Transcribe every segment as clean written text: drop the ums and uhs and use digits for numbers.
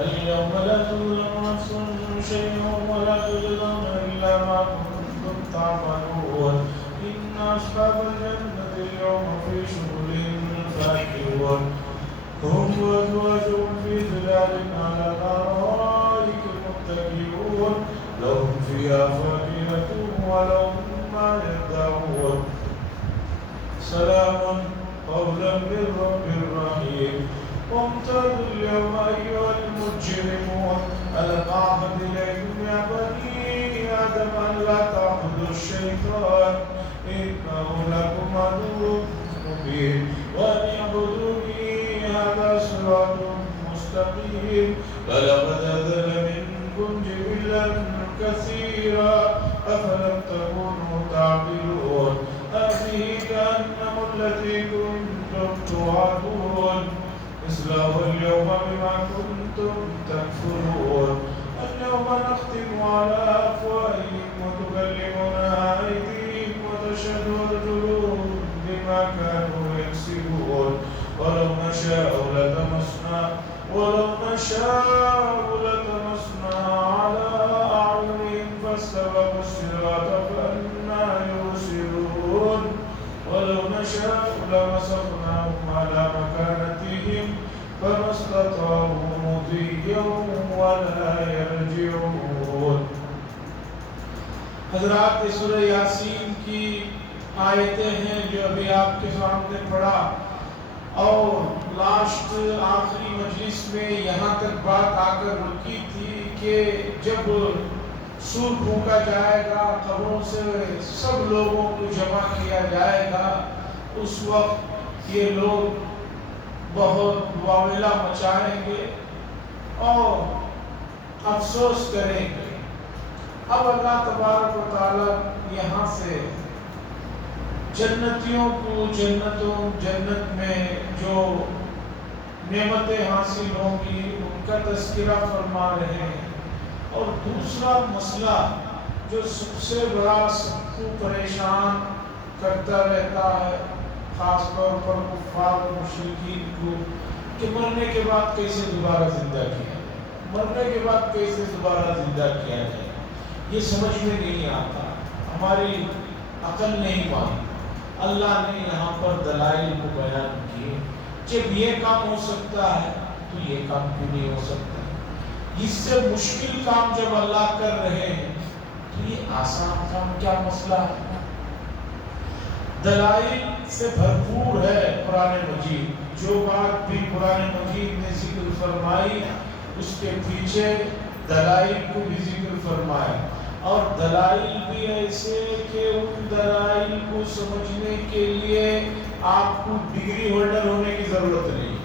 اليوم لا تظلم نفس شيئا ولا تجزون إلا ما كنتم تعملون إن أصحاب الجنة اليوم في شغل فاكهون هم وأزواجهم في ظلال على الأرائك متكئون لهم فيها فاكهة ولهم ما يدعون سلام قولا من رب رحيم وامتازوا اليوم أيها المجرمون ألم أعهد إليكم يا بني آدم أن لا تعبدوا الشيطان إنه لكم عدو مبين وأن اعبدوني هذا صراط مستقيم ولقد أضل منكم جبلا كثيرا أفلم تكونوا تعقلون هذه جهنم التي كنتم توعدون اصلوها اليوم بما كنتم تكفرون اليوم نختم على أفواههم وتكلمنا أيديهم وتشهد أرجلهم بما كانوا يكسبون ولو نشاء لطمسنا على أعينهم فاستبقوا الصراط فأنى يبصرون ولو نشاء لمسخناهم على مكانتهم فما استطاعوا مضيا ولا يرجعون. حضرات سورہ یاسین کی آیتیں ہیں جو ابھی آپ کے سامنے پڑھا اور لاسٹ آخری مجلس میں یہاں تک بات آ کر رکی تھی کہ جب سور پھونکا جائے گا قبروں سے سب لوگوں کو جمع کیا جائے گا اس وقت یہ لوگ بہت واویلا مچائیں گے اور افسوس کریں گے. اب اللہ تبارک و تعالی یہاں سے جنتیوں کو جنت میں جو نعمتیں حاصل ہوں گی ان کا تذکرہ فرما رہے ہیں. اور دوسرا مسئلہ جو سب سے بڑا سب کو پریشان کرتا رہتا ہے خاص طور پر کفار و مشرکین کو کہ مرنے کے بعد کیسے دوبارہ زندہ کیا جائے، مرنے کے بعد کیسے دوبارہ زندہ کیا جائے، یہ سمجھ میں نہیں آتا، ہماری عقل نہیں مانتی. اللہ نے یہاں پر دلائل کو بیان کیے جب یہ کام ہو سکتا ہے تو یہ کام کیوں نہیں ہو سکتا. اس سے مشکل کام جب اللہ کر رہے ہیں تو یہ آسان کام کیا مسئلہ ہے. دلائل سے بھرپور ہے قرآن مجید. جو بات بھی قرآن مجید نے ذکر فرمائی اس کے پیچھے دلائل کو بھی ذکر فرمایا اور دلائل بھی ایسے کہ ان دلائل کو سمجھنے کے لیے آپ کو ڈگری ہولڈر ہونے کی ضرورت نہیں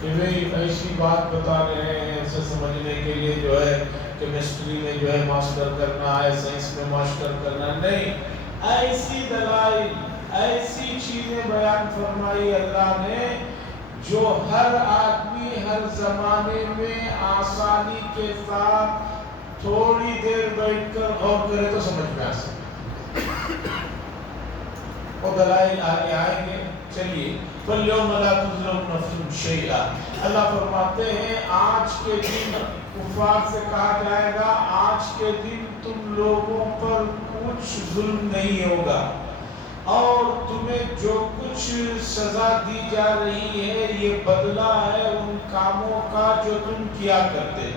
کہ بھئی ایسی بات بتا رہے ہیں اسے سمجھنے کے لیے جو ہے کیمسٹری میں جو ہے ماسٹر کرنا ہے، سائنس میں ماسٹر کرنا نہیں. ایسی دلائل ایسی چیزیں بیان فرمائی اللہ نے جو ہر آدمی ہر زمانے میں آسانی کے ساتھ تھوڑی دیر بیٹھ کر غور کرے تو سمجھ میں آ سکے. وہ دلائل آگے آئیں گے. چلیے فَالْيَوْمَ لَا تُظْلَمُ نَفْسٌ شَيْئًا. اللہ فرماتے ہیں آج کے دن کفار سے کہا جائے گا آج کے دن تم لوگوں پر کچھ ظلم نہیں ہوگا اور تمہیں جو کچھ سزا دی جا رہی ہے یہ بدلہ ہے ان کاموں کا جو تم کیا کرتے.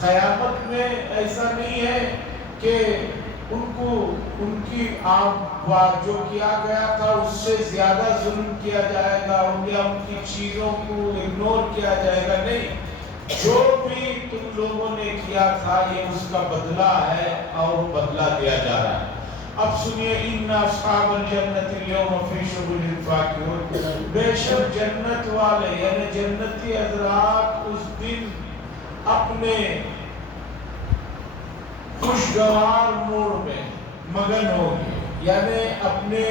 قیامت میں ایسا نہیں ہے کہ ان کو ان کی جو کیا گیا تھا اس سے زیادہ ظلم کیا جائے گا یا ان کی چیزوں کو اگنور کیا جائے گا. نہیں، جو بھی تم لوگوں نے کیا تھا یہ اس کا بدلہ ہے اور بدلہ دیا جا رہا ہے. اب سنیے ان اصحاب الجنت اليوم فی شغل فاکہون. بے شک جنت والے یعنی جنتی حضرات اس دن اپنے خوشگوار موڈ میں مگن ہوگی یعنی اپنے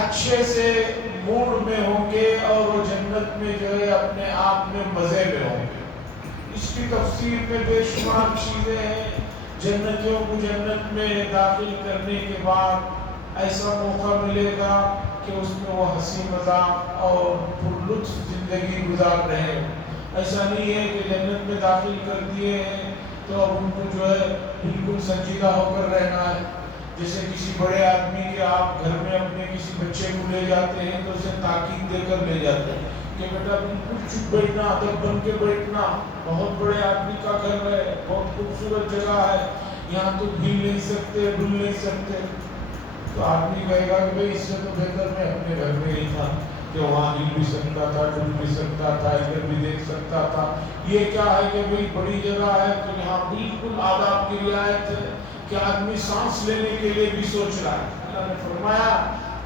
اچھے سے موڈ میں ہوں گے اور وہ جنت میں جو ہے اپنے آپ میں مزے میں ہوں گے. اس کی تفسیر میں بے شمار چیزیں ہیں. جنتیوں کو جنت میں داخل کرنے کے بعد ایسا موقع ملے گا کہ اس میں وہ ہنسی مذاق اور پرلطف زندگی گزار رہے ہیں۔ ایسا نہیں ہے کہ جنت میں داخل کر دیے ہیں تو اب ان کو جو ہے بالکل سنجیدہ ہو کر رہنا ہے۔ جیسے کسی بڑے آدمی کے آپ گھر میں اپنے کسی بچے کو لے جاتے ہیں تو اسے تاکید دے کر لے جاتے ہیں کہ بیٹا بالکل چپ بیٹھنا، ادب بن کے بیٹھنا، بہت بڑے آدمی کا گھر ہے، بہت خوبصورت جگہ ہے، یہاں تو ہل نہیں سکتے، ڈل نہیں سکتے۔ تو آدمی کہے گا کہ بھئی اس سے تو بہتر میں اپنے گھر میں ہی تھا کہ وہاں ہل بھی سکتا تھا، ڈل بھی سکتا تھا، ادھر بھی دیکھ سکتا تھا۔ یہ کیا ہے کہ بھئی بڑی جگہ ہے تو یہاں بالکل آداب کی رعایت ہے کہ آدمی سانس لینے کے لیے بھی سوچ رہا ہے۔ اللہ نے فرمایا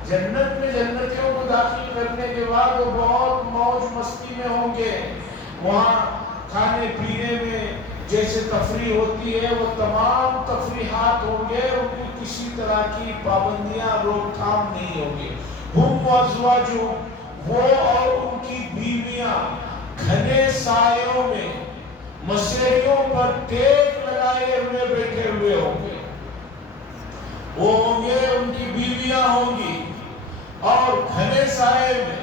جنت میں جنتیوں کو داخل کرنے کے بعد وہ بہت موج مستی میں ہوں گے، وہاں کھانے پینے میں جیسے تفریح ہوتی ہے وہ تمام تفریحات ہوں گے، ان کو کسی طرح کی پابندیاں روک تھام نہیں ہوگی۔ ہم وازواجہم، وہ اور ان کی بیویاں گھنے سایوں میں مسیریوں پر ٹیک لگائے ہوئے بیٹھے ہوئے ہوں گے، وہ ہوں گے، ان کی بیویاں ہوں گی اور گھنے سائے میں۔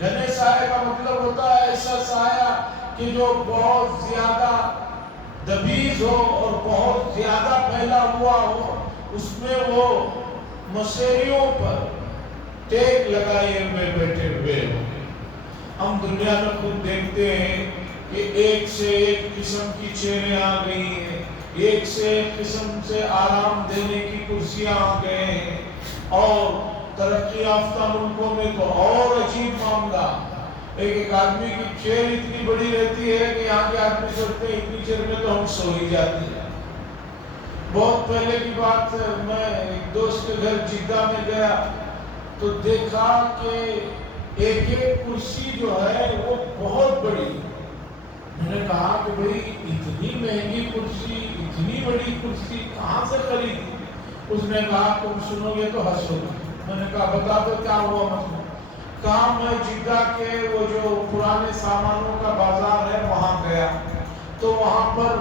گھنے سائے کا مطلب ہوتا ہے ایسا سایہ کہ جو بہت زیادہ دبیز ہو اور بہت زیادہ پھیلا ہوا ہو، اس میں وہ مسیریوں پر ٹیک لگائے ہوئے بیٹھے ہوئے ہوں گے۔ ہم دنیا میں خود دیکھتے ہیں کہ ایک سے ایک قسم کی چیریں آ گئی ہیں، ایک سے ایک قسم سے آرام دینے کی کرسیاں آ گئے ہیں، اور ترقی یافتہ ملکوں میں تو اور عجیب معاملہ، ایک آدمی کی چیئر اتنی بڑی رہتی ہے کہ یہاں کے آدمی سوچتے ہیں اتنی چیئر میں تو ہم سو ہی جاتے ہیں۔ بہت پہلے کی بات ہے، میں ایک دوست کے گھر جدہ میں گیا تو دیکھا کہ ایک ایک کرسی جو ہے وہ بہت بڑی۔ میں نے کہا کہ بھئی اتنی مہنگی کرسی، اتنی بڑی کرسی کہاں سے خریدی؟ اس نے کہا تم سنو گے تو ہنسو گے۔ میں نے کہا بتا دو کیا ہوا مسئلہ؟ کہا میں جدہ کے وہ جو پرانے سامانوں کا بازار ہے وہاں گیا تو وہاں پر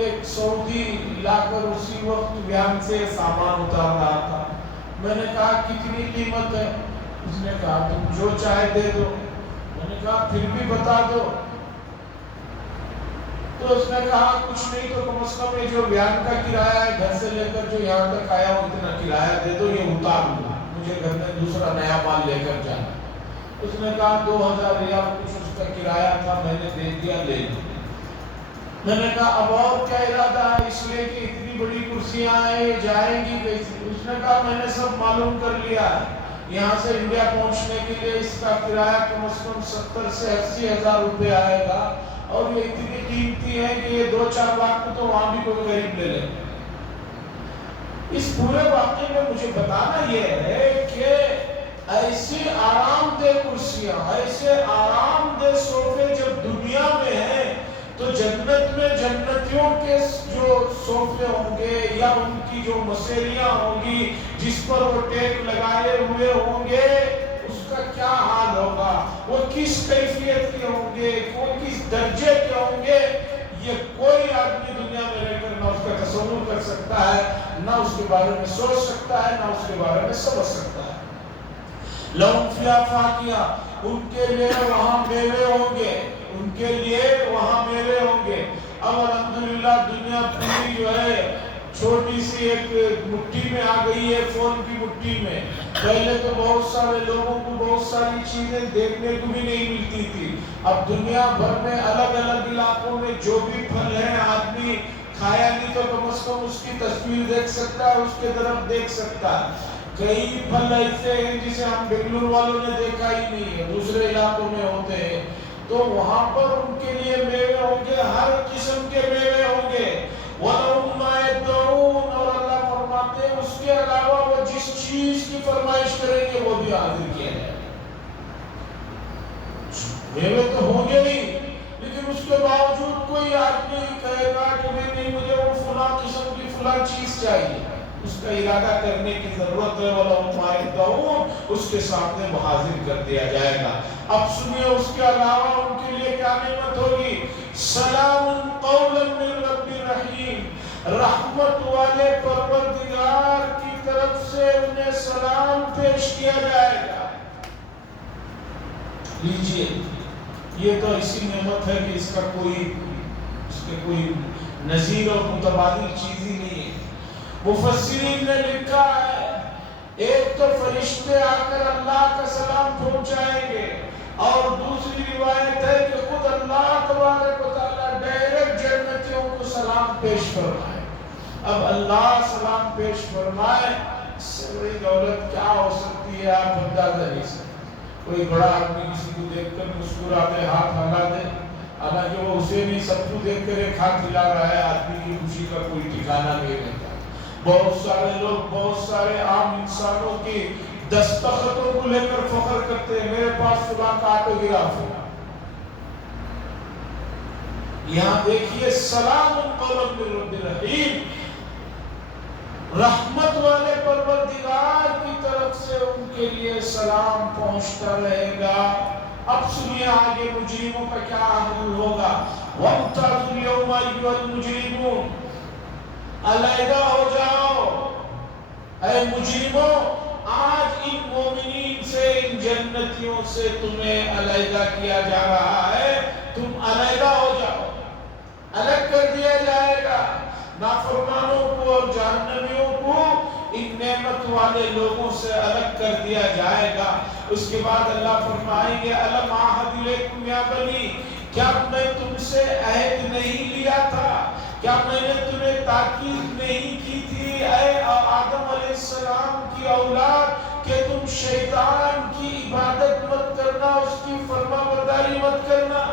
ایک سعودی لا کر اسی وقت بیان سے سامان اتار رہا تھا۔ میں نے کہا کتنی قیمت ہے؟ اس نے کہا تم جو چاہے دے دو۔ میں نے کہا پھر بھی بتا دو۔ تو اس نے کہا کچھ نہیں تو کم از کم یہ جو بیان کا کرایہ ہے گھر سے لے کر جو یہاں تک آیا ہوں اتنا کرایہ دے دو، یہ اتار دو، مجھے گھر میں دوسرا نیا مال لے کر جانا۔ اس نے کہا 2000 ریال کچھ اس کا کرایہ تھا، میں نے دے دیا، لے لیا۔ میں نے کہا اب اور کیا ارادہ ہے؟ اس لیے کہ اتنی بڑی کرسیاں ہیں یہ جائیں گی کیسے؟ اس نے کہا میں نے سب معلوم کر لیا ہے، یہاں سے انڈیا پہنچنے کے لیے اس کا کرایہ کم از کم 70 سے 80 ہزار روپے آئے گا، اور یہ اتنی قیمتی ہے کہ یہ 2-4 لاکھ کو تو وہاں بھی کوئی غریب لے لے۔ اس پورے واقعے میں مجھے بتانا یہ ہے کہ ایسی آرام دہ کرسیاں، ایسے آرام دہ صوفے جب دنیا میں ہیں تو جنت میں جنتیوں کے جو صوفے ہوں گے یا ان کی جو مسیریاں ہوں گی جس پر وہ ٹیک لگائے ہوئے ہوں گے، اس کا کیا حال ہوگا، وہ کس کیفیت کے ہوں گے، وہ کس درجے کے ہوں گے، یہ کوئی آدمی دنیا میں رہ کر نہ اس کا تصور کر سکتا ہے، نہ اس کے بارے میں سوچ سکتا ہے، نہ اس کے بارے میں سمجھ سکتا ہے۔ لَهُمْ فِيهَا فَاكِهَةٌ، ان کے لیے وہاں میوے ہوں گے، ان کے لیے وہاں میوے ہوں گے۔ اب الحمدللہ دنیا پوری جو ہے چھوٹی سی ایک مٹھی میں آ گئی ہے، فون کی مٹھی میں۔ پہلے تو بہت سارے لوگوں کو بہت ساری چیزیں دیکھنے کو بھی نہیں ملتی تھی، اب دنیا بھر میں الگ الگ علاقوں میں جو بھی پھل ہیں آدمی کھایا نہیں تو کم از کم اس کی تصویر دیکھ سکتا ہے، اس کے طرف دیکھ سکتا ہے۔ کئی پھل ایسے ہیں جسے ہم بنگلور والوں نے دیکھا ہی نہیں ہے، دوسرے علاقوں میں ہوتے ہیں، تو وہاں پر ان کے لیے میوے ہوں گے، ہر قسم کے میوے ہوں گے۔ وَلَهُم مَّا يَدَّعُونَ، اور اللہ فرماتے ہیں اس کے علاوہ وہ جس چیز کی فرمائش کریں گے وہ بھی حاضر کیا جائے۔ میوے تو ہوں گے ہی، لیکن اس کے باوجود کوئی آدمی کہے گا کہ نہیں مجھے وہ فلاں قسم کی فلاں چیز چاہیے، اس کا ارادہ کرنے کی ضرورت ہے۔ وَلَهُم مَّا يَدَّعُونَ، اس کے سامنے وہ حاضر کر دیا جائے گا۔ اب سنیے اس کے علاوہ ان کے لیے کیا نعمت ہوگی؟ سلام قولا من رب رحیم، رحمت والے پروردگار کی طرف سے انہیں سلام پیش کیا جائے گا۔ لیجئے، یہ تو ایسی نعمت ہے کہ اس کے کوئی نظیر اور متبادل چیز ہی نہیں ہے۔ مفسرین نے لکھا ہے ایک تو فرشتے آ کر اللہ کا سلام پہنچائیں گے، اور دوسری روایت ہے کہ خود اللہ تبارک و تعالیٰ ڈائریکٹ جنتیوں کو سلام پیش فرمائے۔ اب اللہ سلام پیش فرمائے، اس سے بڑی دولت کیا ہو سکتی ہے آپ اندازہ نہیں سکتے۔ کوئی بڑا آدمی کسی کو دیکھ کر مسکراتے ہاتھ ہلا دے، حالانکہ وہ اسے نہیں سب کو دیکھ کر ایک ہاتھ ہلا رہا ہے، آدمی کی خوشی کا کوئی ٹھکانہ نہیں رہتا۔ بہت سارے لوگ بہت سارے عام انسانوں کی دستخطوں کو لے کر فخر کرتے ہیں، میرے پاس فلاں کا آٹوگراف ہے۔ یہاں دیکھیے سلام قولا من رب رحیم، رحمت والے پروردگار کی طرف سے ان کے لیے سلام پہنچتا رہے گا۔ اب سنیے آگے مجرموں کا کیا حال ہوگا۔ وَامْتَازُوا الْيَوْمَ أَيُّهَا الْمُجْرِمُونَ، علیحدہ ہو جاؤ اے مجرموں، آج ان مومنین سے، ان جنتیوں سے تمہیں علیحدہ کیا جا رہا ہے، تم علیحدہ ہو جاؤ، الگ کر دیا جائے گا۔ نافرمانوں کو اور جہنمیوں کو ان نعمت والے لوگوں سے الگ کر دیا جائے گا۔ اس کے بعد اللہ فرمائیں گے الم اعہد الیکم یا بنی، کیا میں تم سے عہد نہیں لیا تھا، کیا میں نے تمہیں تاکید نہیں کی تھی اے آدم علیہ السلام کی اولاد کہ تم شیطان کی عبادت مت کرنا، اس کی فرما برداری مت کرنا۔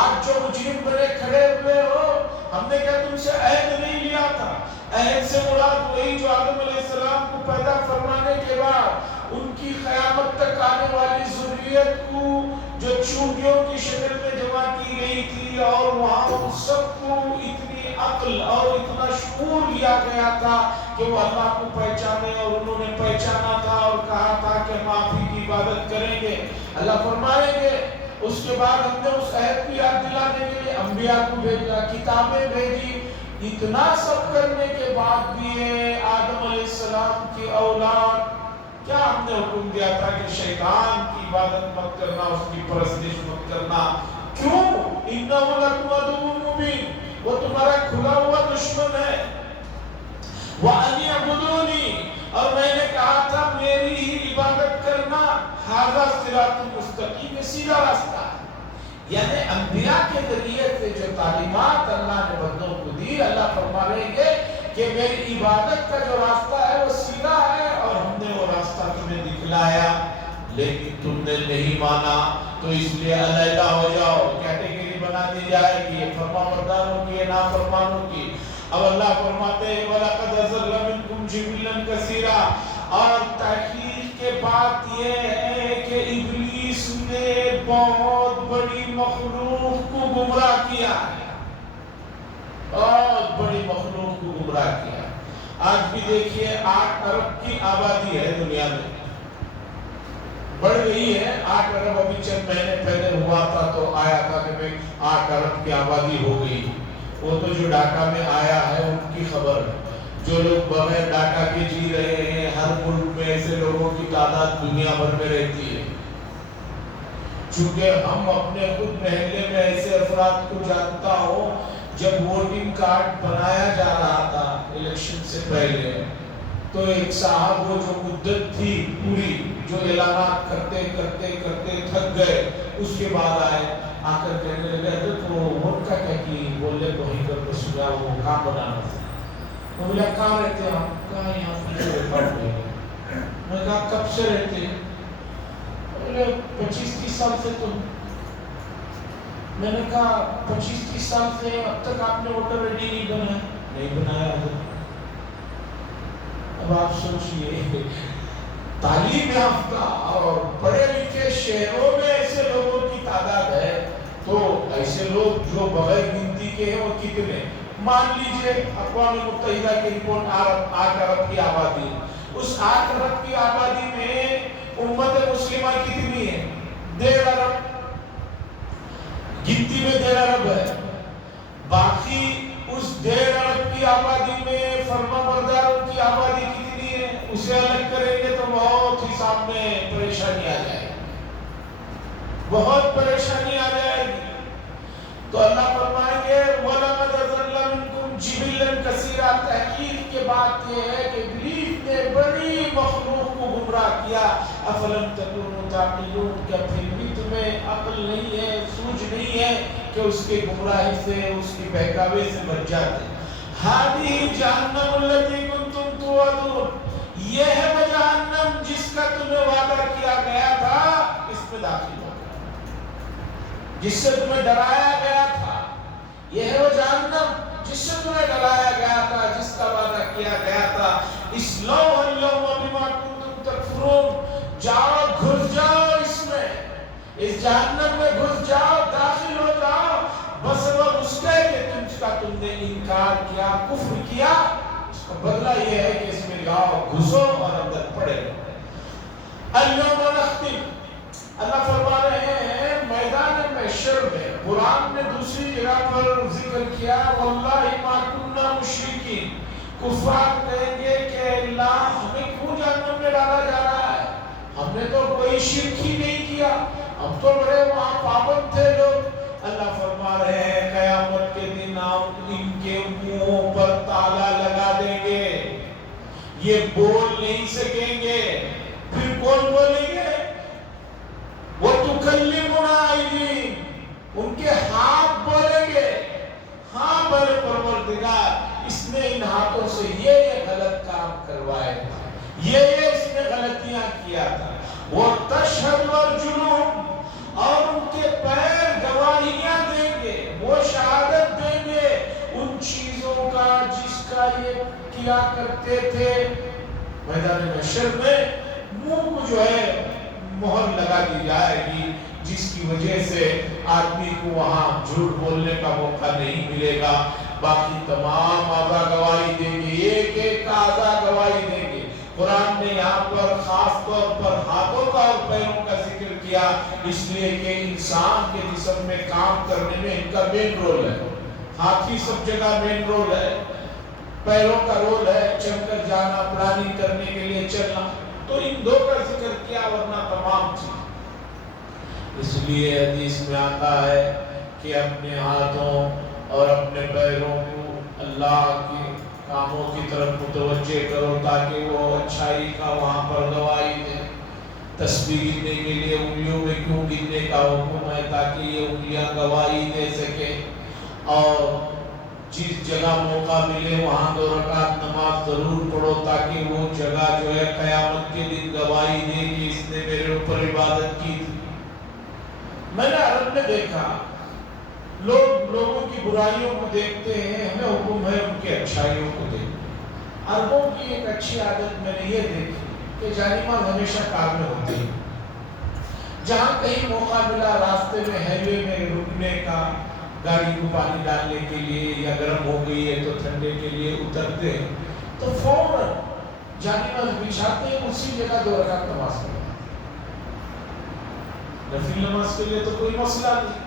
آج جو مجرم بنے کھڑے ہوئے ہو، ہم نے کیا تم سے عہد نہیں لیا تھا؟ عہد سے مراد وہی جو آدم علیہ السلام کو پیدا فرمانے کے بعد ان کی قیامت تک آنے والی ذریت کو جو چونٹیوں کی شکل میں جمع کی گئی تھی، اور وہاں ان سب کو اتنی عقل اور اتنا شعور لیا گیا تھا کہ وہ اللہ کو پہچانے، اور انہوں نے پہچانا تھا اور کہا تھا کہ ہم آپ ہی کی عبادت کریں گے۔ اللہ فرمائیں گے اس کے بعد ہم نے اس عہد کی یاد دلانے کے لیے انبیاء کو بھیجا، کتابیں بھیجی۔ اتنا سب کرنے کے بعد بھی آدم علیہ السلام کی اولاد، کیا ہم نے حکم دیا تھا کہ شیطان کی عبادت مت کرنا، اس کی پرستش مت کرنا؟ کیوں؟ انہ لکم عدو مبین، وہ تمہارا کھلا ہوا دشمن ہے۔ وَأَنِ اعْبُدُونِی، اور میں نے کہا تھا میری ہی عبادت کرنا، ھذا صراط مستقیم، سیدھا راستہ ہے۔ یعنی انبیاء کے ذریعے سے جو تعلیمات اللہ نے بندوں کو دی، اللہ فرما رہے ہیں کہ میری عبادت کا جو راستہ ہے وہ سیدھا ہے، اور ہم نے وہ راستہ تمہیں دکھلایا، لیکن تم نے نہیں مانا، تو اس لیے علیحدہ ہو جاؤ۔ کیٹیگری بنا دی جائے گی، یہ فرما برداروں کی، یہ نافرمانوں کی۔ اب اللہ فرماتے ہیں وَلَقَدْ أَضَلَّ مِنْكُمْ جِبِلًّا كَثِيرًا، اور تحقیق کے بات یہ ہے کہ ابلیس نے بہت بڑی مخلوق کو گمراہ کیا ہے، بہت بڑی مخلوق کو گمراہ کیا ہے۔ آج بھی دیکھیے 8 ارب کی آبادی ہے دنیا میں، بڑھ گئی ہے 8 ارب، ابھی چند مہینے پہلے ہوا تھا تو آیا تھا کہ 8 ارب کی آبادی ہو گئی۔ وہ تو جو ڈاٹا میں آیا ہے ان کی خبر ہے، جو لوگ بغیر ڈاٹا کے جی رہے ہیں، ہر ملک میں ایسے لوگوں کی تعداد دنیا بھر میں رہتی ہے۔ چونکہ ہم اپنے خود محلے میں ایسے افراد کو جانتا ہوں، جب ووٹنگ کارڈ بنایا جا رہا تھا الیکشن سے پہلے، تو ایک صاحب وہ جو مدت تھی پوری، جو اعلانات کرتے کرتے کرتے تھک گئے، اس کے بعد آئے، آ کر کہنے لگے تو ووٹ کا کیا کی، بولے وہیں پر تو سنا وہ کام بنانا تھا۔ وہ بولا کہاں رہتے ہیں آپ؟ کہاں یہاں پیچھے بیٹھا ہوئے ہیں۔ میں نے کہا کب سے رہتے ہیں؟ بولے 25-30 سال سے تم۔ میں نے کہا 25-30 سال سے اب تک آپ نے ووٹر آئی ڈی نہیں بنایا؟ نہیں بنایا حضرت۔ اب آپ سوچئے تعلیم یافتہ اور پڑھے لکھے شہروں میں ایسے لوگوں کی تعداد ہے، تو ایسے لوگ جو بغیر گنتی کے ہیں وہ کتنے؟ مان لیجئے اقوام متحدہ کی رپورٹ 8 ارب کی آبادی، اس 8 ارب کی آبادی میں امت مسلمہ کتنی ہے؟ 1.5 ارب، گنتی میں 1.5 ارب ہے۔ باقی اس 1.5 ارب کی آبادی میں فرما برداروں کی آبادی کتنی ہے؟ اسے الگ کریں گے تو بہت حساب میں پریشانی آ جائے۔ بہت پریشانی آ جائے گی. تو اللہ فرمائیں گے وَلَقَدْ أَضَلَّ مِنْكُمْ جِبِلًّا كَثِيرًا. تحقیق کے بات یہ ہے کہ ابلیس نے بڑی مخلوق کو گمراہ کیا. أَفَلَمْ تَكُونُوا تَعْقِلُونَ. کیا پھر بھی تمہیں عقل نہیں ہے، سوجھ نہیں ہے کہ اس کے گمراہی سے، اس کی بہکاوے سے بچ جاتے. هَذِهِ جَهَنَّمُ الَّتِي كُنْتُمْ تُوعَدُونَ. یہ ہے وہ جہنم جس کا تمہیں وعدہ کیا گیا تھا، اس میں داخل ہو جس سے تمہیں ڈرایا گیا تھا. یہ ہے وہ جہنم جس سے تمہیں ڈرایا گیا تھا، جس کا وعدہ کیا گیا تھا. اصلوها اليوم بما كنتم تكفرون. جاؤ، گھس جاؤ اس میں، اس جہنم میں گھس جاؤ، داخل ہو جاؤ، بسبب اس کے کہ تم نے انکار کیا، کفر کیا. اس کا بدلہ یہ ہے کہ اس میں جاؤ، گھسو اور اندر پڑے. اليوم نختم. اللہ فرما رہے ہیں میدان محشر میں. قرآن نے دوسری جگہ پر ذکر کیا واللہ ما کننا مشرکین. کفار کہیں گے کہ اللہ ہمیں کیوں جہنم میں ڈالا جا رہا ہے، ہم نے تو کوئی شرک ہی نہیں کیا، ہم تو بڑے وہاں پابند تھے لوگ. اللہ فرما رہے ہیں قیامت کے دن ہم ان کے منہوں پر تالا لگا دیں گے، یہ بول نہیں سکیں گے. پھر کون بولیں گے؟ وَتُكَلِّمُنَا أَيْدِيهِمْ. ان کے ہاتھ بولیں گے ہاں بڑے پروردگار اس نے ان ہاتھوں سے یہ غلط کام کروائے تھا، یہ اس نے غلطیاں کیا تھا. وَتَشْهَدُ أَرْجُلُهُمْ. اور ان کے پیر گواہیاں دیں گے، وہ شہادت دیں گے ان چیزوں کا جس کا یہ کیا کرتے تھے. میدان محشر میں منہ کو جو ہے مہر لگا دی جائے گی، جس کی وجہ سے آدمی کو وہاں جھوٹ بولنے کا موقع نہیں ملے گا. باقی تمام اعضاء گواہی دیں گے، ایک ایک اعضاء گواہی دیں گے. قرآن نے یہاں پر خاص طور پر ہاتھوں کا اور پیروں کا ذکر کیا، اس لیے کہ انسان کے جسم میں کام کرنے میں ان کا مین رول ہے. ہاتھ کی سب جگہ مین رول ہے، پیروں کا رول ہے چل کر جانا، پلاننگ کرنے کے لیے چلنا. تو ان دو کا ذکر کیا ورنہ تمام چیز. اس لیے حدیث میں آتا ہے کہ اپنے ہاتھوں اور اپنے پیروں کو اللہ کے کاموں کی طرف متوجہ کرو تاکہ وہ اچھائی کا وہاں پر گواہی دے. تسبیح گننے کے لیے انگلیوں میں کیوں گننے کا حکم ہے؟ تاکہ یہ انگلیاں گواہی دے سکے. اور جس جگہ موقع ملے وہاں 2 رکعت نماز ضرور پڑھو تاکہ وہ جگہ جو ہے قیامت کے دن گواہی دے کہ اس نے میرے اوپر عبادت کی تھی. میں نے عرب میں دیکھا لوگوں کی برائیوں کو دیکھتے ہیں، ہمیں حکم ہے ان کی اچھائیوں کو دیکھیں. عربوں کی ایک اچھی عادت میں نے یہ دیکھی کہ جانی مال ہمیشہ کار میں ہوتے ہیں. جہاں کہیں موقع ملا راستے میں ہائی وے میں رکنے کا، گاڑی کو پانی ڈالنے کے لیے یا گرم ہو گئی ہے تو ٹھنڈے کے لیے اترتے ہیں تو فوراً جانی مال بچھاتے ہیں، اسی جگہ 2 رکعت نماز پڑھتے ہیں. نفل نماز کے لیے تو کوئی مسئلہ نہیں،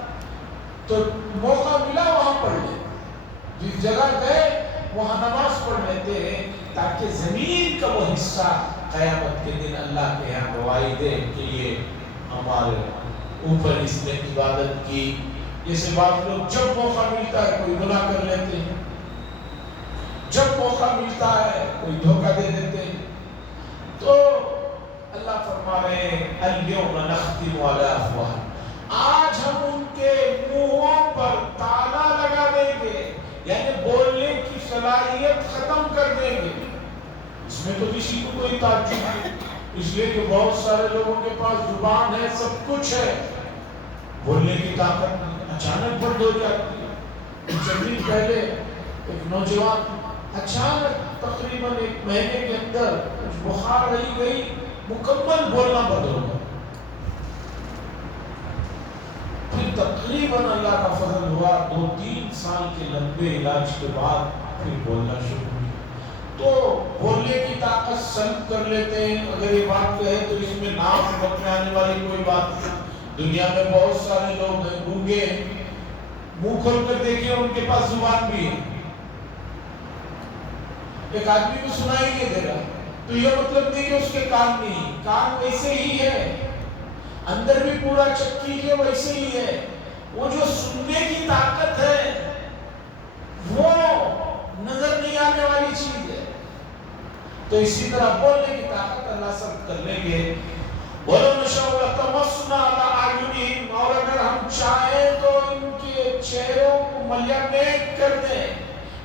تو موقع ملا وہاں پڑھ لیں، جس جگہ گئے وہاں نماز پڑھ لیتے ہیں تاکہ زمین کا وہ حصہ قیامت کے دن اللہ کے یہاں گواہی دے کہ یہ ہمارے اوپر اس نے عبادت کی. جیسے بعض لوگ جب موقع ملتا ہے کوئی گناہ کر لیتے ہیں، جب موقع ملتا ہے کوئی دھوکہ دے دیتے ہیں. تو اللہ فرما رہے ہیں اليوم نختم علی افواہہم. آج ہم ان کے منہوں پر تالا لگا دیں گے، یعنی بولنے کی صلاحیت ختم کر دیں گے. اس میں تو کسی کو کوئی تعجب نہیں، اس لیے کہ بہت سارے لوگوں کے پاس زبان ہے، سب کچھ ہے، بولنے کی طاقت نہیں، اچانک بند ہو جاتی ہے. کچھ دن پہلے ایک نوجوان اچانک تقریباً 1 مہینے کے اندر کچھ بخار رہی گئی، مکمل بولنا بند ہو گیا. پھر تقریباً اللہ کا فضل ہوا 2-3 سال کے لمبے علاج کے بعد پھر بولنا شروع ہوا. تو بولنے کی طاقت سلب کر لیتے ہیں. اگر یہ بات کہے تو اس میں نام سمجھ میں آنے والی کوئی بات نہیں. دنیا میں بہت سارے لوگ ہیں گونگے ہیں، منہ کھول کر دیکھیں ان کے پاس زبان بھی ہے. ایک آدمی کو سنائی نہیں دے رہا تو یہ مطلب نہیں کہ اس کے کان نہیں، کان ویسے ہی ہے. اندر بھی پورا چکی کے ویسے ہی ہے. وہ جو سننے کی طاقت ہے وہ نظر نہیں آنے والی چیز ہے. تو اسی طرح بولنے کی طاقت اللہ سب کر لیں گے. وَلَوْ نَشَاءُ لَطَمَسْنَا عَلَىٰ أَعْيُنِهِمْ، اور اگر ہم چاہیں تو ان کے چہروں کو ملیامت کر دیں،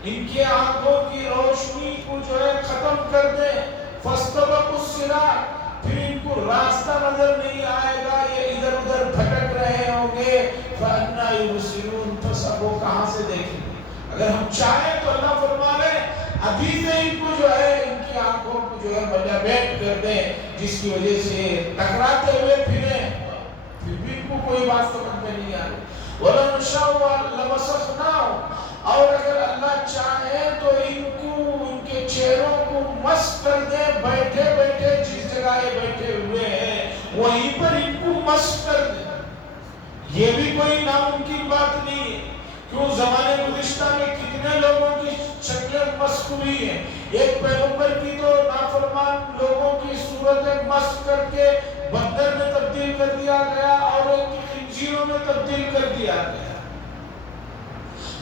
ان کی آنکھوں کی روشنی کو جو ہے ختم کر دیں. فَاسْتَبَقُوا الصِّرَاطَ، پھر ان کو راستہ نظر نہیں آئے گا، یہ ادھر ادھر بھٹک رہے ہوں گے. فَأَنَّىٰ يُبْصِرُونَ، پس اب وہ کہاں سے دیکھیں گے؟ اگر ہم چاہیں تو اللہ فرما رہے ابھی سے ان کو جو ہے ان کی آنکھوں کو جو ہے ملیامت کر دیں، جس کی وجہ سے ٹکراتے ہوئے پھریں، پھر بھی ان کو کوئی بات سمجھ میں نہیں آ رہی. وَلَوْ نَشَاءُ لَمَسَخْنَاهُمْ، اور اگر اللہ چاہے تو ان کو ان کے چہروں کو مس کر دے، بیٹھے بیٹھے جس جگہ یہ بیٹھے ہوئے ہیں وہیں پر ان کو مس کر دے. یہ بھی کوئی ناممکن بات نہیں ہے. کیوں زمانے گزشتہ میں کتنے لوگوں کی شکلیں مسخ ہوئی ہیں. ایک پیغمبر کی تو نافرمان لوگوں کی صورتیں مسخ کر کے بندر میں تبدیل کر دیا گیا اور ایک کی خنزیروں میں تبدیل کر دیا گیا.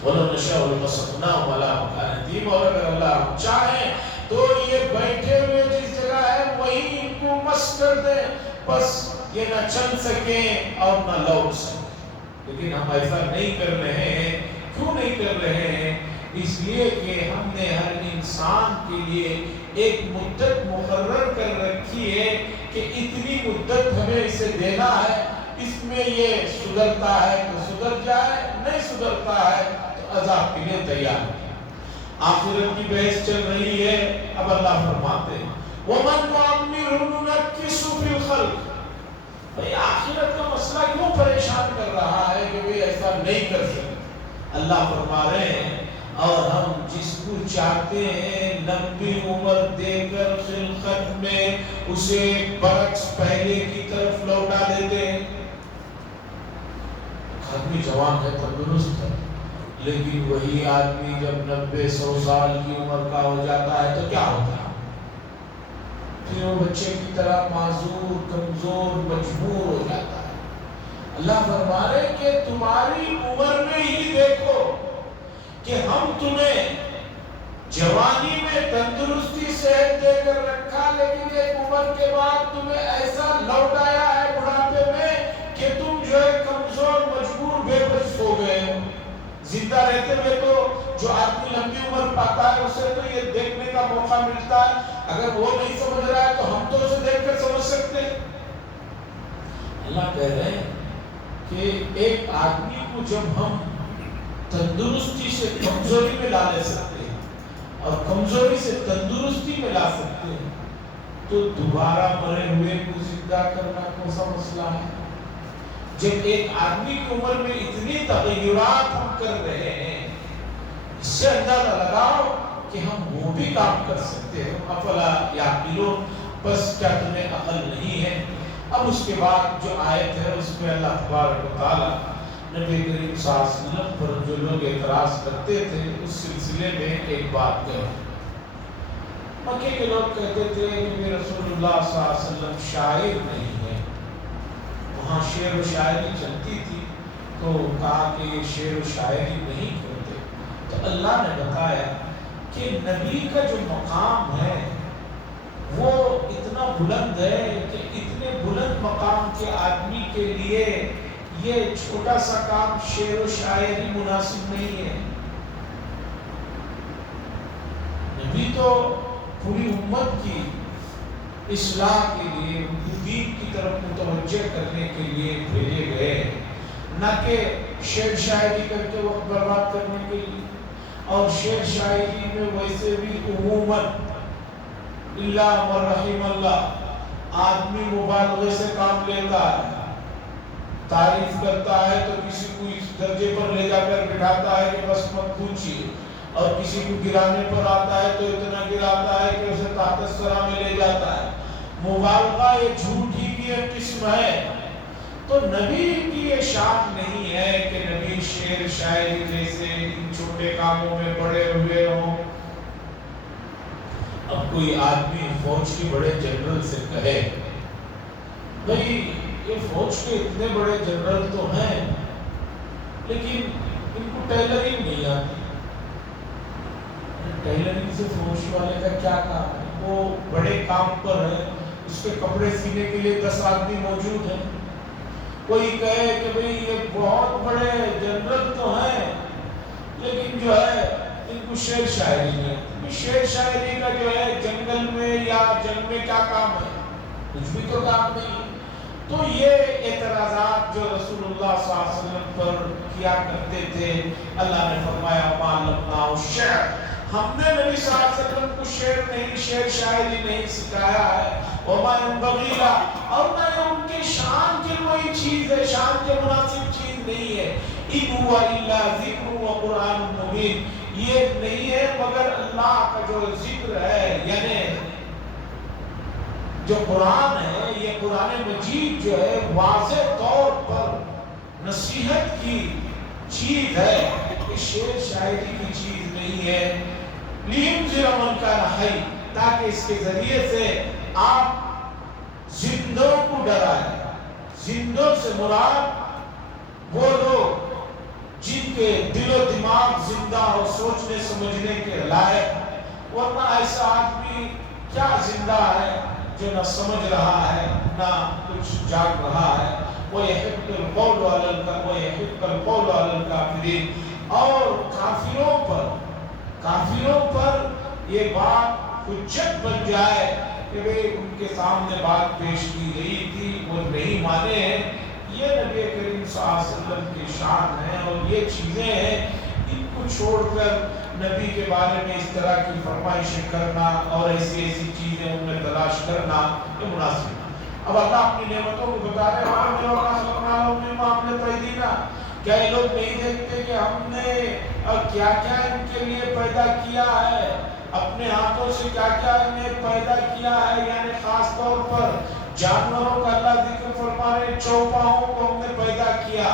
وَلَوْ نَشَاءُ لَمَسَخْنَاهُمْ عَلَىٰ مَكَانَتِهِمْ، اور اگر اللہ چاہے تو یہ بیٹھے ہوئے جس جگہ ہے وہیں ان کو مس کر دیں، بس یہ نہ چل سکیں اور نہ لوٹ سکیں. لیکن ہم ایسا نہیں کر رہے ہیں. کیوں نہیں کر رہے ہیں؟ اس لیے کہ ہم نے ہر انسان کے لیے ایک مدت مقرر کر رکھی ہے کہ اتنی مدت ہمیں اسے دینا ہے. اس میں یہ سدھرتا ہے تو سدھر جائے، نہیں سدھرتا ہے تو عذاب کے لیے تیار ہے. آخرت کی بحث چل رہی ہے. اب اللہ فرماتے ہیں وَمَنْ نُعَمِّرْهُ نُنَكِّسْهُ فِي الْخَلْقِ. بھئی آخرت کا مسئلہ کیوں پریشان کر رہا ہے کہ وہ ایسا نہیں کر سکتے؟ اللہ فرما رہے ہیں اور ہم جس کو چاہتے ہیں لمبی عمر دے کر خلقت میں اسے برعکس پہلے کی طرف لوٹا دیتے ہیں. آدمی جوان ہے، تندرست ہے، لیکن وہی آدمی جب 90-100 سال کی عمر کا ہو جاتا ہے تو کیا ہوتا ہے؟ پھر وہ بچے کی طرح معذور، کمزور، مجبور ہو جاتا ہے. اللہ فرما رہے کہ تمہاری عمر میں ہی دیکھو کہ ہم تمہیں جوانی میں تندرستی صحت دے کر رکھا، لیکن ایک عمر کے بعد تمہیں ایسا لوٹایا ہے بڑھاپے میں کہ تم جو ہے کمزور، مجبور، بے بس ہو گئے ہو. زندہ رہتے ہوئے تو جو آدمی لمبی عمر پاتا ہے اسے تو یہ دیکھنے کا موقع ملتا ہے. اگر وہ نہیں سمجھ رہا ہے تو ہم تو اسے دیکھ کر سمجھ سکتے ہیں. اللہ کہہ رہے ہیں کہ ایک آدمی کو جب ہم تندرستی سے کمزوری میں لا لے سکتے ہیں اور کمزوری سے تندرستی میں لا سکتے ہیں تو دوبارہ مرے ہوئے کو زندہ کرنا کون سا مسئلہ ہے؟ جب ایک آدمی کی عمر میں اتنی تغیرات ہم کر رہے ہیں، اس سے اندازہ لگاؤ کہ ہم وہ بھی کام کر سکتے ہیں. افلا یعقلون، بس کیا تمہیں عقل نہیں ہے؟ اب اس کے بعد جو آیت ہے اس میں اللہ تبارک و تعالی نبی کریم صلی اللہ علیہ وسلم پر جو لوگ اعتراض کرتے تھے اس سلسلے میں ایک بات کہا. مکے کے لوگ کہتے تھے کہ رسول اللہ صلی اللہ علیہ وسلم شاعر نہیں ہے. وہاں شعر و شاعری چلتی تھی تو کہا کہ یہ شعر و شاعری نہیں کرتے. تو اللہ نے بتایا کہ نبی کا جو مقام ہے وہ اتنا بلند ہے کہ اتنے بلند مقام کے آدمی کے لیے یہ چھوٹا سا کام شعر و شاعری مناسب نہیں ہے. نبی تو پوری امت کی اصلاح کے لیے، دین کی طرف متوجہ کرنے کے لیے بھیجے گئے، نہ کہ شعر شاعری کر کے وقت برباد کرنے کے لیے. اور شعر شاعری میں ویسے بھی عموماً اللہ و رحم اللہ آدمی مبالغے سے کام لیتا ہے. تعریف کرتا ہے تو کسی کو اس درجے پر لے جا کر بٹھاتا ہے کہ بس مت پوچھیے، اور کسی کو گرانے پر آتا ہے تو اتنا گراتا ہے کہ اسے طاقت سرا میں لے جاتا ہے. مبالغہ یہ جھوٹ ہی کی ایک قسم ہے. تو نبی کی یہ شان نہیں ہے کہ نبی شعر شاعری جیسے ان چھوٹے کاموں میں پڑے ہوئے ہوں. اب کوئی آدمی فوج کے بڑے جنرل سے کہے بھئی یہ فوج کے اتنے بڑے جنرل تو ہیں لیکن ان کو ٹیلرنگ نہیں آتی. ٹیلرنگ سے فوج والے کا کیا کام ہے؟ وہ بڑے کام پر ہے, اس کے کپڑے سینے کے لیے 10 آدمی موجود ہیں. کوئی کہے کہ بھئی یہ بہت بڑے جنرل تو ہیں لیکن جو ہے ان کو شعر شاعری نہیں ہے. شعر شاعری کا جو ہے جنگل میں یا جنگ میں کیا کام ہے؟ کچھ بھی تو کام نہیں ہے. تو یہ اعتراضات جو رسول اللہ صلی اللہ علیہ وسلم پر کیا کرتے تھے, اللہ نے فرمایا مَعَلَّمْنَاهُ الشِّعْرَ, ہم نے نبی صلی اللہ علیہ وسلم کو شعر شاعری نہیں سکھایا ہے. وَمَا يَنبَغِي لَهُ, اور نہ یہ ان کے شان کی کوئی چیز ہے, شان کے مناسب چیز نہیں ہے. إِنْ هُوَ إِلَّا ذِكْرٌ وَقُرْآنٌ مُبِينٌ, یہ نہیں ہے مگر اللہ کا جو ذکر ہے, یعنی جو قرآن ہے, یہ قرآن مجید جو ہے واضح طور پر نصیحت کی چیز ہے, یہ شعر شاعری کی چیز نہیں ہے. لِيُنْذِرَ مَنْ كَانَ حَيًّا, تاکہ اس کے ذریعے سے آپ زندوں کو ڈرائیں. زندوں سے مراد وہ لوگ جن کے دل و دماغ زندہ اور سوچنے سمجھنے کے لائق, ورنہ ایسا آدمی کیا زندہ ہے جو نہ سمجھ رہا ہے نہ کچھ جاگ رہا ہے. وَيَحِقُّ الْقَوْلُ عَلَى الْكَافِرِينَ, اور کافروں پر یہ بات حجت بن جائے کہ ان کے سامنے بات پیش کی گئی تھی, وہ نہیں مانے ہیں. یہ نبی کریم صلی اللہ علیہ وسلم کی شان ہے, اور یہ چیزیں ہیں, ان کو چھوڑ کر نبی کے بارے میں اس طرح کی فرمائشیں کرنا اور ایسی چیزیں ان میں تلاش کرنا یہ مناسب ہے. اب اللہ اپنی نعمتوں کو بتا رہے ہیں, کیا یہ لوگ نہیں دیکھتے کہ ہم نے کیا کیا ان کے لیے پیدا کیا ہے, اپنے ہاتھوں سے کیا کیا انہیں پیدا کیا ہے. یعنی خاص طور پر جانوروں کا اللہ ذکر فرما رہے, چوپاہوں کو ہم نے پیدا کیا,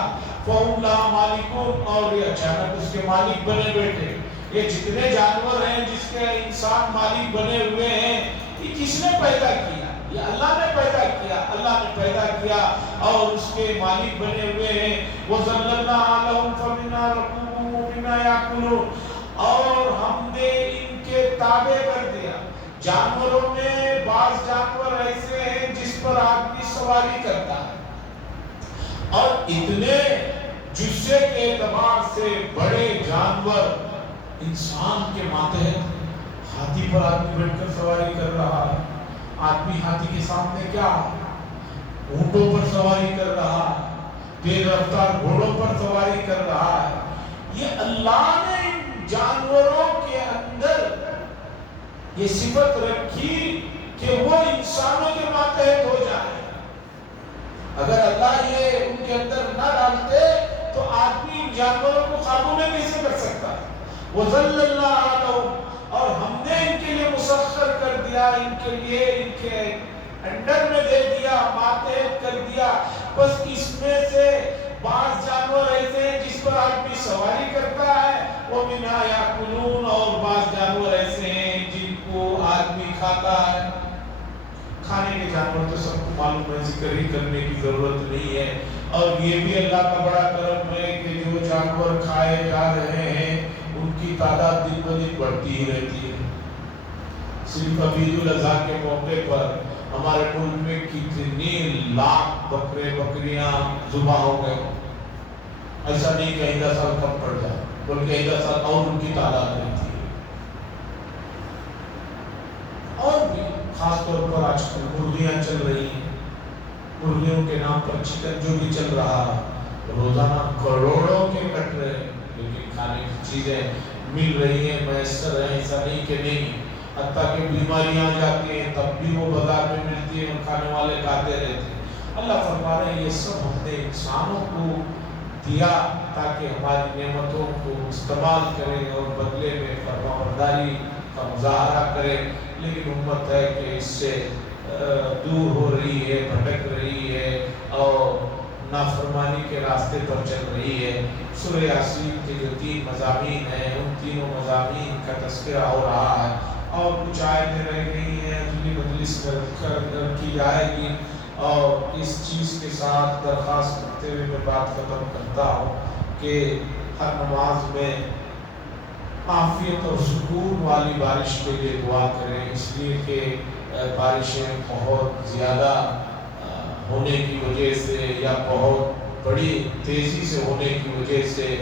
فَهُمْ لَهَا مَالِكُونَ, اور یہ اچانک اس کے مالک بنے بیٹھے. یہ جتنے جانور ہیں جس کے انسان مالک بنے ہوئے ہیں, یہ کس نے پیدا کیا؟ یہ اللہ نے پیدا کیا. اللہ نے پیدا کیا اور اس کے مالک بنے ہوئے ہیں. وَظَلَّلْنَا عَلَهُمْ فَمِنَا رَكُوبُهُمْ وَمِنَا يَأْكُلُونَ, اور ہم نے ان کے تابع کر دیا. جانوروں میں بعض جانور ایسے ہیں جس پر آدمی سواری کرتا ہے, اور اتنے جسے کے اعتبار سے بڑے جانور انسان کے ماتحت. ہاتھی پر آدمی بیٹھ کر سواری کر رہا ہے, آدمی ہاتھی کے سامنے کیا, اونٹوں پر سواری کر رہا ہے, تیز رفتار گھوڑوں پر سواری کر رہا ہے. یہ اللہ نے ان جانوروں کے اندر یہ صفت رکھی کہ وہ انسانوں کے ماتحت ہو جائے. اگر اللہ یہ ان کے اندر نہ ڈالتے تو آدمی ان جانوروں کو قابو میں کیسے کر سکتا؟ وَظَلَّلْنَا عَلَيْهِمْ, اور ہم نے ان کے لیے مسخر کر دیا, ان کے لیے ان کے انڈر میں دے دیا, ماتحت کر دیا. بس اس میں سے بعض جانور ایسے ہیں جس پر آدمی سواری کرتا ہے, وَمِنْهَا يَأْكُلُونَ, اور بعض جانور ایسے ہیں جن کو آدمی کھاتا ہے. کھانے کے جانور تو سب کو معلوم ہے, ذکر ہی کرنے کی ضرورت نہیں ہے. اور یہ بھی اللہ کا بڑا کرم ہے کہ جو جانور کھائے جا رہے ہیں ان کی تعداد دن بہ دن بڑھتی ہی رہتی ہے. صرف عید الاضحیٰ کے موقع پر ہمارے ملک میں کتنی لاکھ بکرے بکریاں ذبح ہو گئے. ایسا نہیں کہ 10 سال کم پڑ جائے, بلکہ 10 سال اور ان کی تعداد رہتی ہے. اور بھی خاص طور پر آج کل مرغیاں چل رہی ہیں, مرغیوں کے نام پر چکن جو بھی چل رہا, روزانہ کروڑوں کے کٹ رہے ہیں, لیکن کھانے کی چیزیں مل رہی ہیں, میسر ہیں, ایسا نہیں کہ نہیں. حتیٰ کہ بیماریاں آ جاتی ہیں تب بھی وہ بازار میں ملتی ہیں اور کھانے والے کھاتے رہتے ہیں. اللہ فرما رہے ہیں یہ سب ہم نے انسانوں کو دیا تاکہ ہماری نعمتوں کو استعمال کریں اور بدلے میں فرمانبرداری کا مظاہرہ کریں. لیکن امت ہے کہ اس سے دور ہو رہی ہے, بھٹک رہی ہے اور نافرمانی کے راستے پر چل رہی ہے. سورہ یاسین کے جو 3 مضامین ہیں ان تینوں مضامین کا تذکرہ ہو رہا ہے, اور کچھ آیتیں رہ گئی ہیں اگلی مجلس میں کی جائے گی. اور اس چیز کے ساتھ درخواست کرتے ہوئے میں بات ختم کرتا ہوں کہ ہر نماز میں عافیت اور سکون والی بارش کے لیے دعا کریں، اس لیے کہ بارشیں بہت زیادہ ہونے کی وجہ سے یا بہت بڑی تیزی سے ہونے کی وجہ سے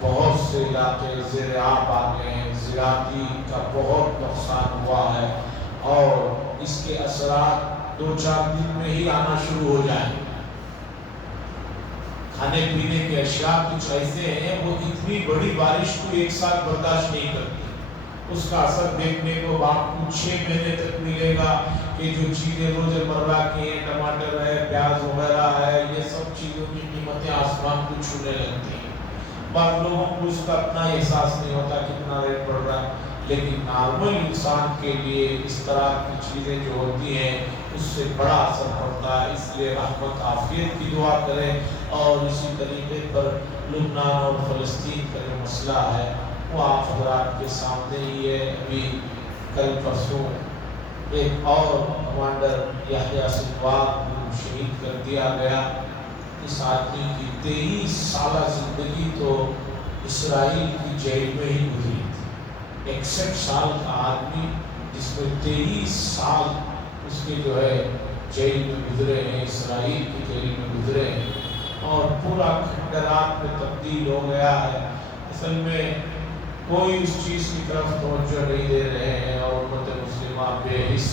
بہت سے علاقے زیر آب آ گئے ہیں، زراعتی کا بہت نقصان ہوا ہے اور اس کے اثرات 2-4 دن میں ہی آنا شروع ہو جائیں گے۔ کھانے پینے کے اشیاء کچھ ایسے ہیں وہ اتنی بڑی بارش کو ایک ساتھ برداشت نہیں کرتی، اس کا اثر دیکھنے کو آپ کو 6 مہینے تک ملے گا کہ جو چیزیں روز مرہ کی ہیں، ٹماٹر ہے، پیاز وغیرہ ہے، یہ سب چیزوں کی قیمتیں آسمان کو چھونے لگتی ہیں۔ بعض لوگوں کو اس کا اتنا احساس نہیں ہوتا کتنا ریٹ بڑھ رہا ہے، لیکن نارمل انسان کے لیے اس طرح کی چیزیں جو ہوتی ہیں اس سے بڑا اثر پڑتا ہے۔ اس لیے رحمت عافیت کی دعا کریں، اور اسی طریقے پر لبنان اور فلسطین کا جو مسئلہ ہے وہ آپ حضرات کے سامنے ہی ہے۔ ابھی کل پرسوں ایک اور کمانڈر یحییٰ سنوار کو شہید کر دیا گیا۔ اس آدمی کی 23 سالہ زندگی تو اسرائیل کی جیل میں ہی گزری تھی۔ 61 سال کا آدمی جس میں 23 سال اس کے جو ہے جیل میں گزرے ہیں، اسرائیل کی جیل میں گزرے ہیں، اور پورا کھنڈرات میں تبدیل ہو گیا ہے۔ اصل میں کوئی اس چیز کی طرف توجہ نہیں دے رہے ہیں، اور امت مسلمہ بے حس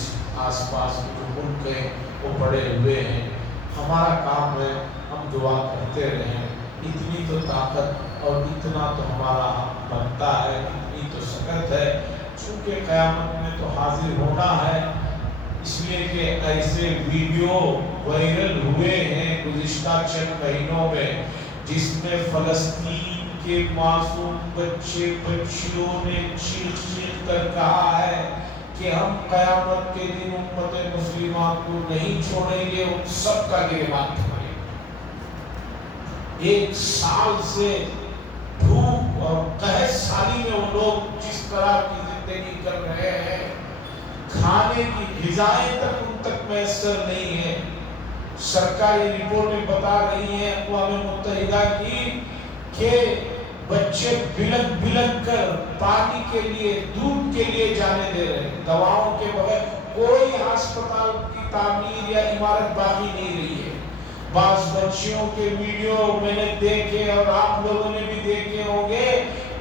آس پاس کے جو ملک ہیں وہ پڑے ہوئے ہیں۔ ہمارا کام ہے ہم دعا کرتے رہیں، اتنی تو طاقت اور اتنا تو ہمارا بنتا ہے، اتنی تو سکت ہے، چونکہ قیامت میں تو حاضر ہونا ہے۔ اس لیے کہ ایسے ویڈیو وائرل ہوئے ہیں گزشتہ چند مہینوں میں جس میں فلسطین کے معصوم بچے بچیوں نے چیخ چیخ کر کہا ہے کہ ہم قیامت کے دن امت مسلمہ کو نہیں چھوڑیں گے، ان سب کا گریبان کریں گے۔ 1 سال سے دھوپ اور قحط سالی میں وہ لوگ جس طرح کی زندگی کر رہے ہیں، کھانے کی غذائیں تک ان تک میسر نہیں ہے۔ سرکاری رپورٹیں بتا رہی ہیں اقوام متحدہ کی کہ بچے بلک بلک کر پانی کے لیے، دودھ کے لیے جانے دے رہے ہیں، دواؤں کے بغیر کوئی ہسپتال کی تعمیر یا عمارت باقی نہیں رہی ہے۔ بعض بچیوں کے ویڈیو میں نے دیکھے اور آپ لوگوں نے بھی دیکھے ہوں گے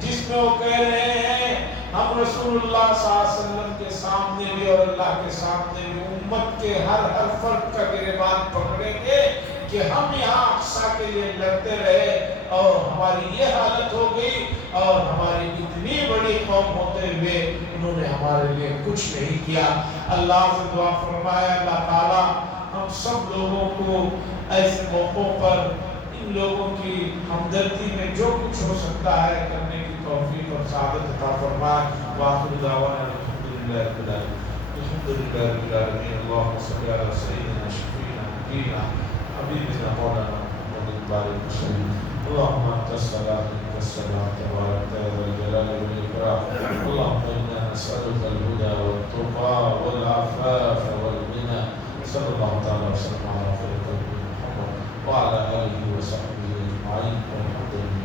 جس میں وہ کہہ رہے ہیں ہم رسول اللہ صلی اللہ علیہ وسلم کے سامنے بھی اور اللہ کے سامنے بھی امت کے ہر فرد کا گریبان پکڑیں گے کہ ہم یہاں اقصیٰ کے لیے لڑتے رہے اور ہماری یہ حالت ہو گئی، اور ہماری اتنی بڑی قوم ہوتے ہوئے انہوں نے ہمارے لیے کچھ نہیں کیا۔ اللہ سے دعا فرمائے اللہ تعالیٰ ہم سب لوگوں کو ایسے موقعوں پر ان لوگوں کی ہمدردی میں جو کچھ ہو سکتا ہے کرنے کی توفیق اور سعادت عطا فرمائے۔ وآخر دعوانا الحمدللہ رب العالمین، الحمدللہ رب العالمین، اللہم صلی علی سیدنا شفیعنا نبینا حبیبنا مولانا محمد بارک وسلم، اللہم انت السلام منک السلام تبارک یا ذا الجلال والاکرام، اللہم انا نسألک الہدی والتقی والعفاف والغنی، صلی اللہ تعالی وسلم علی خیر خلقہ محمد وعلى آلہ وصحبہ اجمعین، والحمد للہ۔